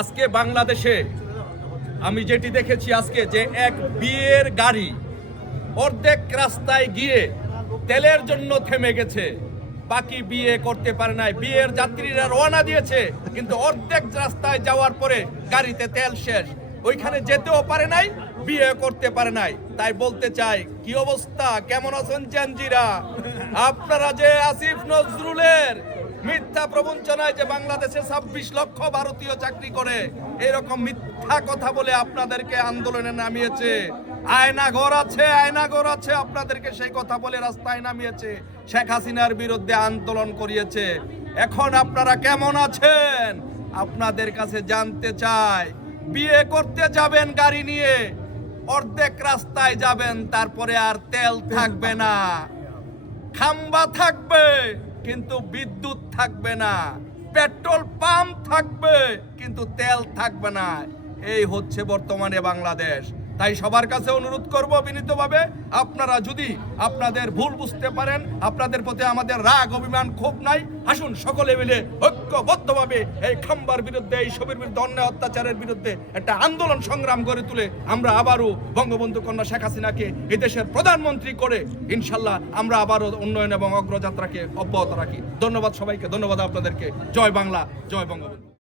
আজকে বাংলাদেশে আমি যেটি দেখেছি আজকে যে এক বিয়ের গাড়ি অর্ধেক রাস্তায় গিয়ে তেলের জন্য থেমে গেছে, বাকি বিয়ে করতে পারে নাই। বিয়ের যাত্রীরা রওনা দিয়েছে, কিন্তু অর্ধেক রাস্তায় যাওয়ার পরে গাড়িতে তেল শেষ, ওইখানে যেতেও পারে নাই, বিয়ে করতে পারে নাই। তাই বলতে চাই, কি অবস্থা, কেমন আছেন জাঞ্জিরা? আপনারা যে আসিফ নজরুলের মিথ্যা প্রবঞ্চনায় যে বাংলাদেশে 26 লক্ষ ভারতীয় চাকরি করে, এরকম মিথ্যা কথা বলে আপনাদেরকে আন্দোলনে নামিয়েছে। আয়নাঘর আছে, আয়নাঘর আছে, আপনাদেরকে সেই কথা বলে রাস্তায় নামিয়েছে, শেখ হাসিনার বিরুদ্ধে আন্দোলন করিয়েছে। এখন আপনারা কেমন আছেন আপনাদের কাছে জানতে চাই। বিয়ে করতে যাবেন গাড়ি নিয়ে, অর্ধেক রাস্তায় যাবেন, তারপরে আর তেল থাকবে না, খাম্বা থাকবে কিন্তু বিদ্যুৎ থাকবে না, পেট্রোল পাম্প থাকবে কিন্তু তেল থাকবে না। এই হচ্ছে বর্তমানে বাংলাদেশ। তাই সবার কাছে অনুরোধ করব বিনীতভাবে, আপনারা যদি আপনাদের ভুল বুঝতে পারেন, আপনাদের প্রতি আমাদের রাগ অভিমান ক্ষোভ নাই, আসুন সকলে মিলে ঐক্যবদ্ধভাবে এই খাম্বার বিরুদ্ধে, এই ছবির বিরুদ্ধে, অন্যায় অত্যাচারের বিরুদ্ধে একটা আন্দোলন সংগ্রাম গড়ে তুলে আমরা আবারও বঙ্গবন্ধু কন্যা শেখ হাসিনাকে এই দেশের প্রধানমন্ত্রী করে ইনশাল্লাহ আমরা আবারও উন্নয়ন এবং অগ্রযাত্রাকে অব্যাহত রাখি। ধন্যবাদ সবাইকে, ধন্যবাদ আপনাদেরকে। জয় বাংলা, জয় বঙ্গবন্ধু।